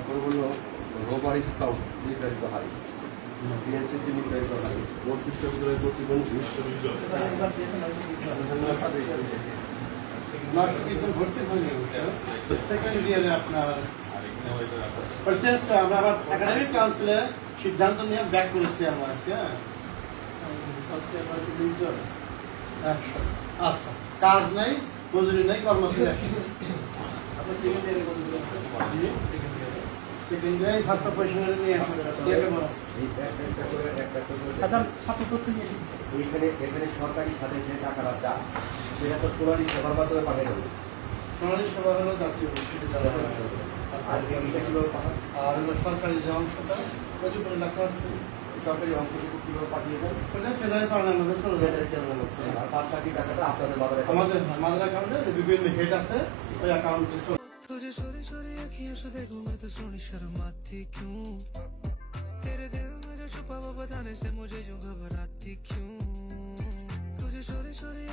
তারপরে হলো rover scout নির্ধারিত হাই, বিএনসিসি নির্ধারিত হাই, বোর্ড বিশ্ববিদ্যালয় কর্তৃপক্ষ সেকেন্ড ইয়ারে আপনার আমরা আবার একাডেমিক কাউন্সিলে সিদ্ধান্ত নিয়ে ব্যাক করেছি আমরা। আচ্ছা, কাজ নাই, মজুরি নাই, কর্মসূচি সেকেন্ড ইয়ারে ছাত্র পরিষদ নিয়ে এখানে সরকারি খাতে যে টাকাটা যায় সেটা তো সোনালী সেবার মাধ্যমে পাঠানো হবে। সোনালী সেবা হলো জাতীয় বিশ্ববিদ্যালয়, আর এটা ছিল আর হলো সরকারি যে অংশটা ওই উপরে লেখা আছে সরকারি অংশটুকু কিভাবে পাঠিয়ে দেন সেটা ট্রেজারি সার্ভের মধ্যে চলে যায়। আর 5 লাখ টাকাটা আপনাদের আমাদের মাদার অ্যাকাউন্টে বিভিন্ন হেড আছে, ওই অ্যাকাউন্টে तुझे चोरी चोरी अखियों से देखूं मैं तो सोनी शर्माती क्यों, तेरे दिल में जो छुपा वो बताने से मुझे जो घबराती क्यों, तुझे चोरी चोरी